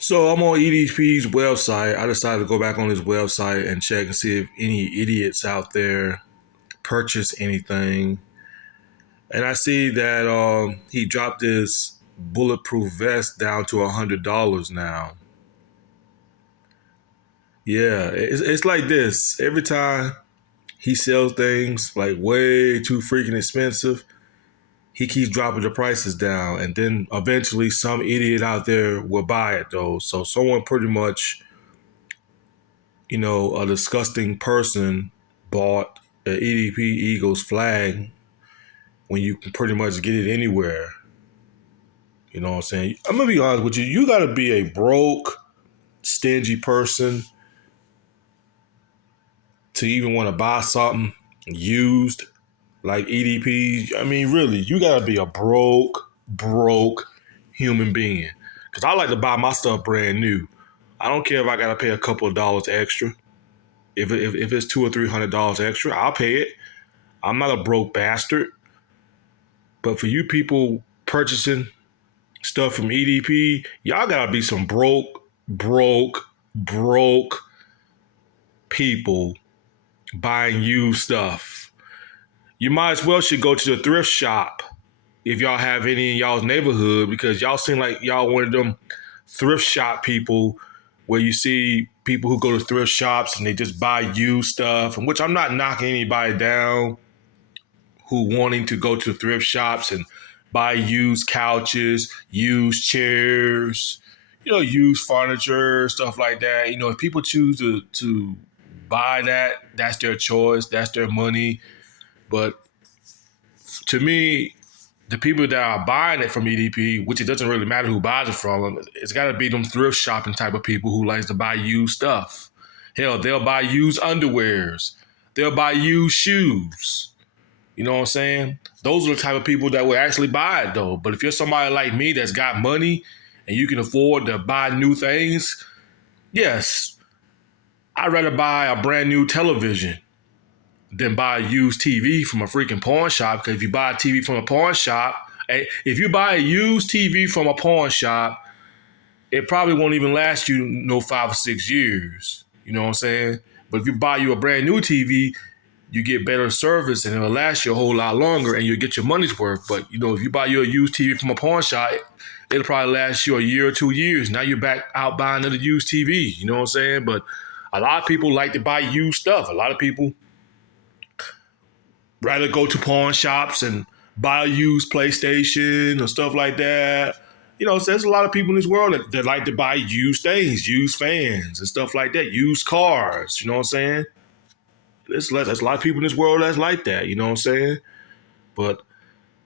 So I'm on EDP's website. I decided to go back on his website and check and see if any idiots out there purchase anything. And I see that he dropped his bulletproof vest down to $100 now. Yeah, it's like this. Every time he sells things like way too freaking expensive, he keeps dropping the prices down. And then eventually some idiot out there will buy it though. So someone pretty much, a disgusting person bought an EDP Eagles flag when you can pretty much get it anywhere. You know what I'm saying? I'm gonna be honest with you. You gotta be a broke, stingy person to even want to buy something used like EDP. I mean, really, you gotta be a broke human being. Cause I like to buy my stuff brand new. I don't care if I gotta pay a couple of dollars extra. If it's $200 or $300 extra, I'll pay it. I'm not a broke bastard. But for you people purchasing stuff from EDP, y'all gotta be some broke people buying used stuff. You might as well should go to the thrift shop if y'all have any in y'all's neighborhood, because y'all seem like y'all one of them thrift shop people where you see people who go to thrift shops and they just buy used stuff, and which I'm not knocking anybody down who wanting to go to thrift shops and buy used couches, used chairs, used furniture, stuff like that. If people choose to buy that, that's their choice, that's their money. But to me, the people that are buying it from EDP, which it doesn't really matter who buys it from them, it's got to be them thrift shopping type of people who likes to buy used stuff. Hell, they'll buy used underwears. They'll buy used shoes. You know what I'm saying? Those are the type of people that will actually buy it, though. But if you're somebody like me that's got money and you can afford to buy new things, yes, I'd rather buy a brand new television than buy a used TV from a freaking pawn shop. Because if you buy a TV from a pawn shop, if you buy a used TV from a pawn shop, it probably won't even last you no 5 or 6 years. You know what I'm saying? But if you buy you a brand new TV, you get better service and it'll last you a whole lot longer and you'll get your money's worth. But, if you buy you a used TV from a pawn shop, it'll probably last you a year or 2 years. Now you're back out buying another used TV. You know what I'm saying? But a lot of people like to buy used stuff. A lot of people rather go to pawn shops and buy a used PlayStation or stuff like that. So there's a lot of people in this world that like to buy used things, used fans and stuff like that, used cars. You know what I'm saying? There's a lot of people in this world that's like that. You know what I'm saying? But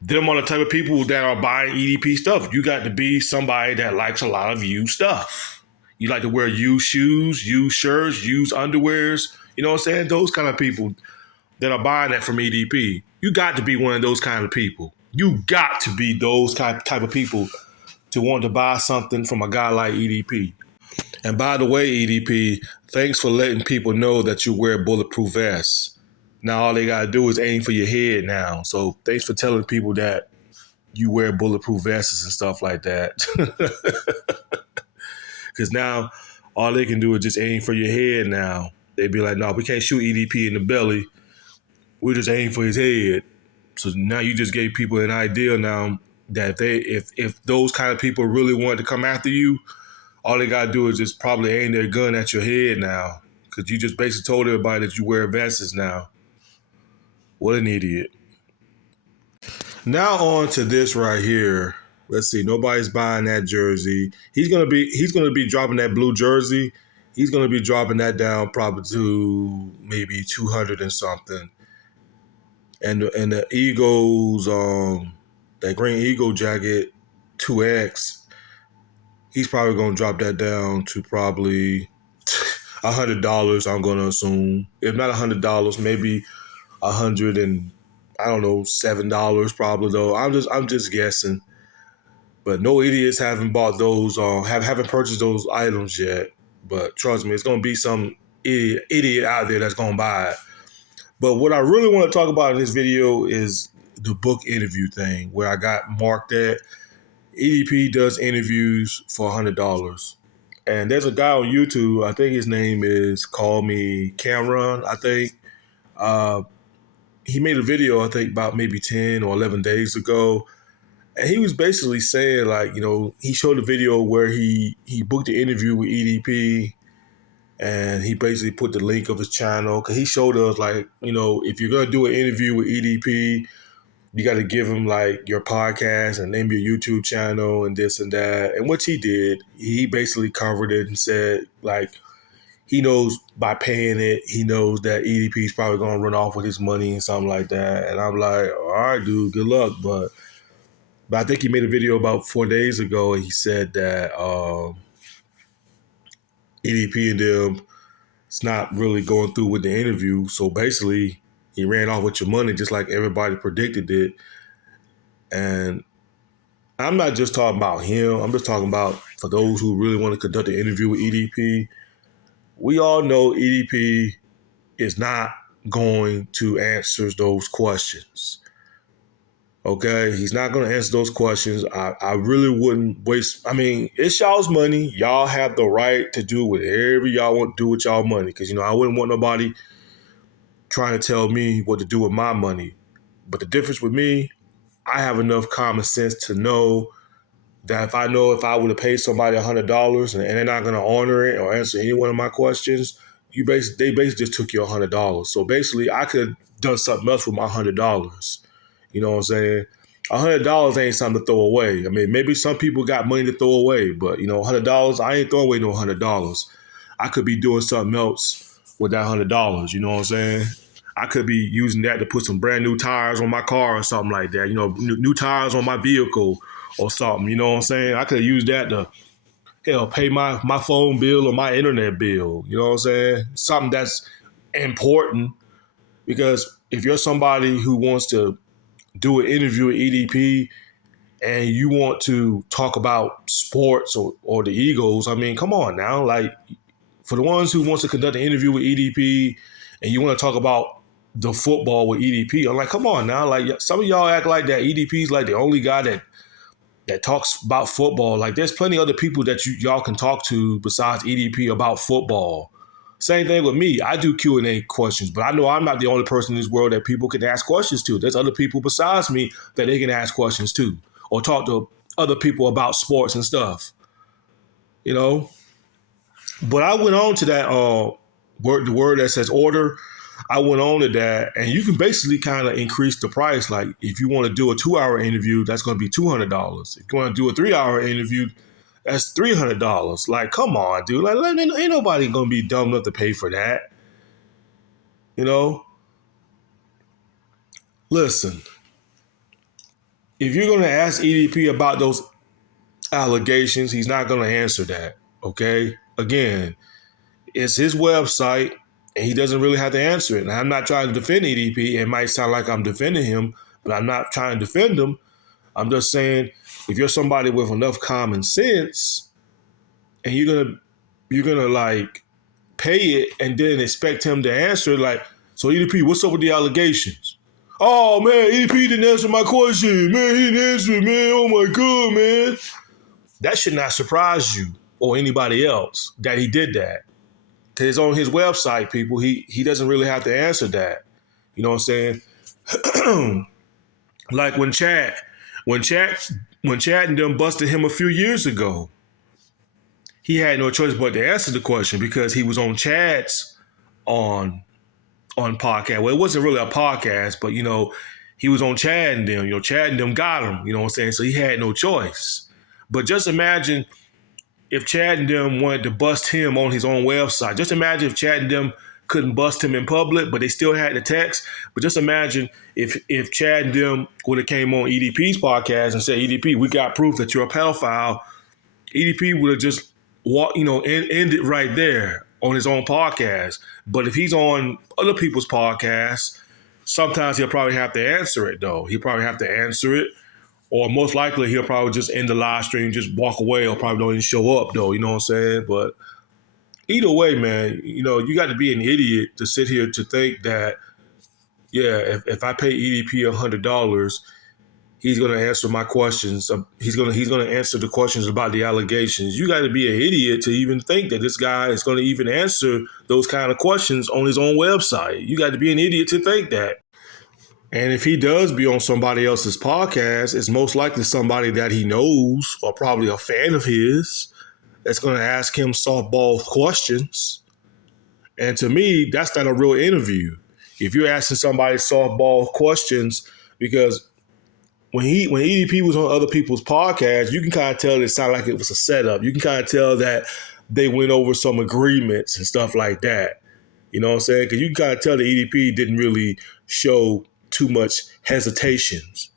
them are the type of people that are buying EDP stuff. You got to be somebody that likes a lot of used stuff. You like to wear used shoes, used shirts, used underwears. You know what I'm saying? Those kind of people that are buying that from EDP. You got to be one of those kind of people. You got to be those type of people to want to buy something from a guy like EDP. And by the way, EDP, thanks for letting people know that you wear bulletproof vests. Now all they got to do is aim for your head now. So thanks for telling people that you wear bulletproof vests and stuff like that. Because now all they can do is just aim for your head now. They'd be like, no, we can't shoot EDP in the belly. We just aim for his head. So now you just gave people an idea now that if those kind of people really want to come after you, all they got to do is just probably aim their gun at your head now. Because you just basically told everybody that you wear vests now. What an idiot. Now on to this right here. Let's see. Nobody's buying that jersey. He's gonna be dropping that blue jersey. He's gonna be dropping that down probably to maybe 200 and something. And the Eagles, that green Eagle jacket 2X, he's probably gonna drop that down to probably $100. I'm gonna assume, if not $100, maybe $7 probably though. I'm just guessing. But no idiots haven't bought those haven't purchased those items yet. But trust me, it's gonna be some idiot out there that's gonna buy it. But what I really want to talk about in this video is the book interview thing, where I got marked at. EDP does interviews for $100. And there's a guy on YouTube, I think his name is Call Me Cameron, I think. Uh, he made a video, I think, about maybe 10 or 11 days ago. And he was basically saying, like, he showed a video where he booked an interview with EDP, and he basically put the link of his channel. Because he showed us, like, if you're going to do an interview with EDP, you got to give him, like, your podcast and name your YouTube channel and this and that. And what he did, he basically covered it and said, like, he knows by paying it, he knows that EDP is probably going to run off with his money and something like that. And I'm like, all right, dude, good luck. But I think he made a video about 4 days ago, and he said that EDP and them, it's not really going through with the interview. So basically, he ran off with your money just like everybody predicted it. And I'm not just talking about him. I'm just talking about for those who really want to conduct an interview with EDP. We all know EDP is not going to answer those questions. Okay, he's not going to answer those questions. I really wouldn't waste. I mean, it's y'all's money. Y'all have the right to do whatever y'all want to do with y'all money. Because, I wouldn't want nobody trying to tell me what to do with my money. But the difference with me, I have enough common sense to know that if I would have paid somebody $100 and they're not going to honor it or answer any one of my questions, they basically just took your $100. So basically, I could have done something else with my $100. You know what I'm saying? $100 ain't something to throw away. I mean, maybe some people got money to throw away, but $100, I ain't throwing away no $100. I could be doing something else with that $100. You know what I'm saying? I could be using that to put some brand new tires on my car or something like that. New tires on my vehicle or something. You know what I'm saying? I could have used that to pay my phone bill or my internet bill. You know what I'm saying? Something that's important, because if you're somebody who wants to do an interview with EDP and you want to talk about sports or the Eagles, I mean, come on now. Like, for the ones who wants to conduct an interview with EDP and you want to talk about the football with EDP, I'm like, come on now. Like, some of y'all act like that EDP is like the only guy that talks about football. Like, there's plenty of other people that y'all can talk to besides EDP about football. Same thing with me. I do Q&A questions, but I know I'm not the only person in this world that people can ask questions to. There's other people besides me that they can ask questions to or talk to other people about sports and stuff, But I went on to that the word that says order. I went on to that, and you can basically kind of increase the price. Like, if you want to do a 2-hour interview, that's going to be $200. If you want to do a 3-hour interview, that's $300. Like, come on, dude. Like, ain't nobody going to be dumb enough to pay for that. Listen, if you're going to ask EDP about those allegations, he's not going to answer that, okay? Again, it's his website, and he doesn't really have to answer it. And I'm not trying to defend EDP. It might sound like I'm defending him, but I'm not trying to defend him. I'm just saying, if you're somebody with enough common sense and you're gonna like pay it and then expect him to answer, like, so EDP, what's up with the allegations? Oh man, EDP didn't answer my question. Man, he didn't answer it, man. Oh my God, man. That should not surprise you or anybody else that he did that. Because on his website, people, he doesn't really have to answer that. You know what I'm saying? Like when Chad and them busted him a few years ago, he had no choice but to answer the question because he was on Chad's on podcast. Well, it wasn't really a podcast, but he was on Chad and them. Chad and them got him. You know what I'm saying? So he had no choice. But just imagine if Chad and them wanted to bust him on his own website. Just imagine if Chad and them couldn't bust him in public, but they still had the text. But just imagine if Chad and them would have came on EDP's podcast and said, EDP, we got proof that you're a pedophile. EDP would have just ended right there on his own podcast. But if he's on other people's podcasts, sometimes he'll probably have to answer it, though. He'll probably have to answer it. Or most likely, he'll probably just end the live stream, just walk away, or probably don't even show up, though. You know what I'm saying? But either way, man, you got to be an idiot to sit here to think that, yeah, if I pay EDP $100 he's going to answer my questions. He's going to answer the questions about the allegations. You got to be an idiot to even think that this guy is going to even answer those kind of questions on his own website. You got to be an idiot to think that. And if he does be on somebody else's podcast, it's most likely somebody that he knows or probably a fan of his that's going to ask him softball questions. And to me, that's not a real interview. If you're asking somebody softball questions, because when EDP was on other people's podcasts, you can kind of tell it sounded like it was a setup. You can kind of tell that they went over some agreements and stuff like that. You know what I'm saying? Because you can kind of tell the EDP didn't really show too much hesitations.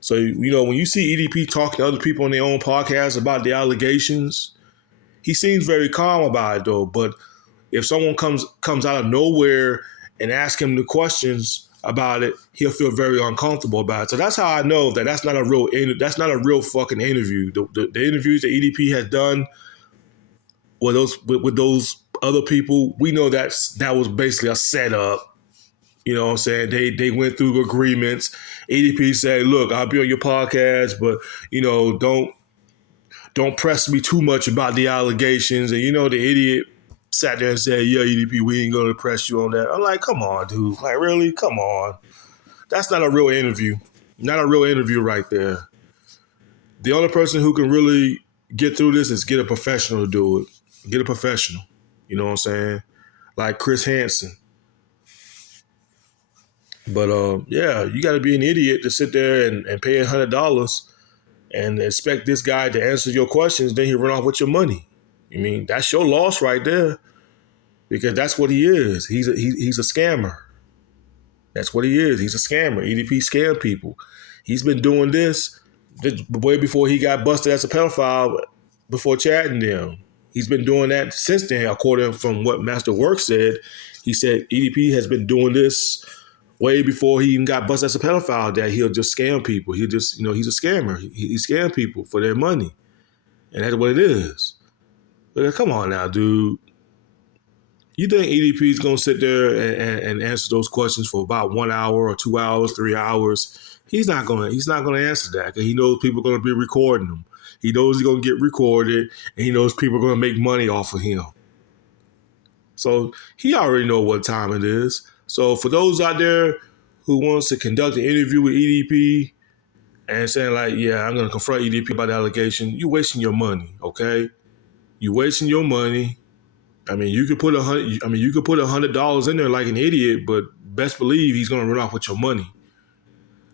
So, you know, when you see EDP talking to other people on their own podcasts about the allegations, he seems very calm about it, though. But if someone comes out of nowhere and asks him the questions about it, he'll feel very uncomfortable about it. So that's how I know that that's not a real fucking interview. The interviews that EDP has done with those other people, we know that was basically a setup. You know what I'm saying? They went through agreements. EDP said, look, I'll be on your podcast, but, you know, don't press me too much about the allegations. And, you know, the idiot sat there and said, yeah, EDP, we ain't going to press you on that. I'm like, come on, dude. Like, really? Come on. That's not a real interview. Not a real interview right there. The only person who can really get through this is get a professional to do it. Get a professional. You know what I'm saying? Like Chris Hansen. But, yeah, you got to be an idiot to sit there and pay $100 and expect this guy to answer your questions, then he run off with your money. I mean, that's your loss right there, because that's what he is. He's a scammer. That's what he is. He's a scammer. EDP scam people. He's been doing this way before he got busted as a pedophile before chatting them. He's been doing that since then, according from what Master Work said. He said EDP has been doing this way before he even got busted as a pedophile, that he'll just scam people. He'll just, you know, he's a scammer. He scam people for their money. And that's what it is. But come on now, dude. You think EDP is going to sit there and answer those questions for about 1 hour or 2 hours, 3 hours? He's not going to answer that, because he knows people are going to be recording him. He knows he's going to get recorded, and he knows people are going to make money off of him. So he already knows what time it is. So for those out there who wants to conduct an interview with EDP and saying like, yeah, I'm going to confront EDP about the allegation, you're wasting your money, okay? You're wasting your money. I mean, you could put $100 in there like an idiot, but best believe he's going to run off with your money.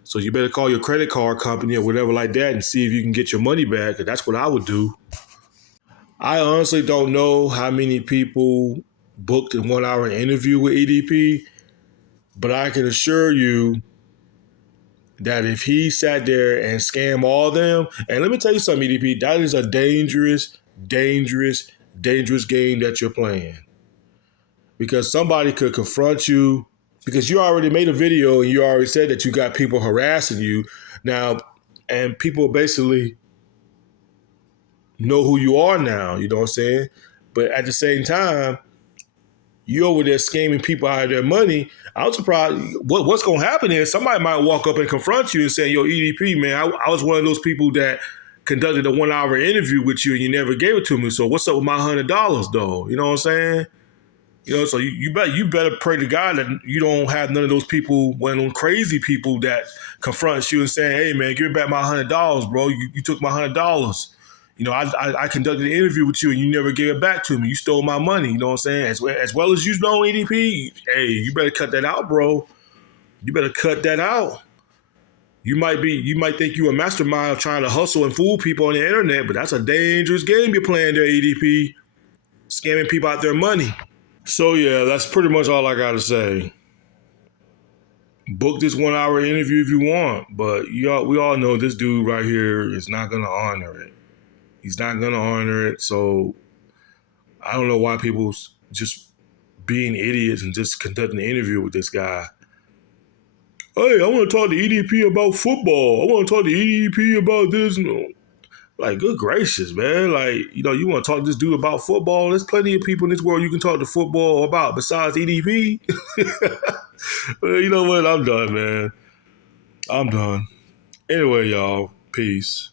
So you better call your credit card company or whatever like that and see if you can get your money back, because that's what I would do. I honestly don't know how many people booked a 1 hour interview with EDP, but I can assure you that if he sat there and scammed all of them, and let me tell you something, EDP, that is a dangerous game that you're playing. Because somebody could confront you, because you already made a video and you already said that you got people harassing you now, and people basically know who you are now, you know what I'm saying? But at the same time, you over there scamming people out of their money. I'm surprised. What's going to happen is somebody might walk up and confront you and say, yo, EDP, man, I was one of those people that conducted a 1 hour interview with you and you never gave it to me. So what's up with my $100 though? You know what I'm saying? You know, so you better pray to God that you don't have none of those people, one of them crazy people that confronts you and saying, hey man, give me back my $100, bro. You took my $100. You know, I conducted an interview with you and you never gave it back to me. You stole my money. You know what I'm saying? As well as you know, EDP, hey, you better cut that out, bro. You better cut that out. You might think you're a mastermind of trying to hustle and fool people on the internet, but that's a dangerous game you're playing there, EDP. Scamming people out their money. So yeah, that's pretty much all I gotta say. Book this 1 hour interview if you want, but we all know this dude right here is not gonna honor it. He's not gonna honor it, so I don't know why people just being idiots and just conducting an interview with this guy. Hey, I want to talk to EDP about football. I want to talk to EDP about this. Like, good gracious, man. Like, you know, you want to talk to this dude about football? There's plenty of people in this world you can talk to football about besides EDP. You know what? I'm done, man. I'm done. Anyway, y'all, peace.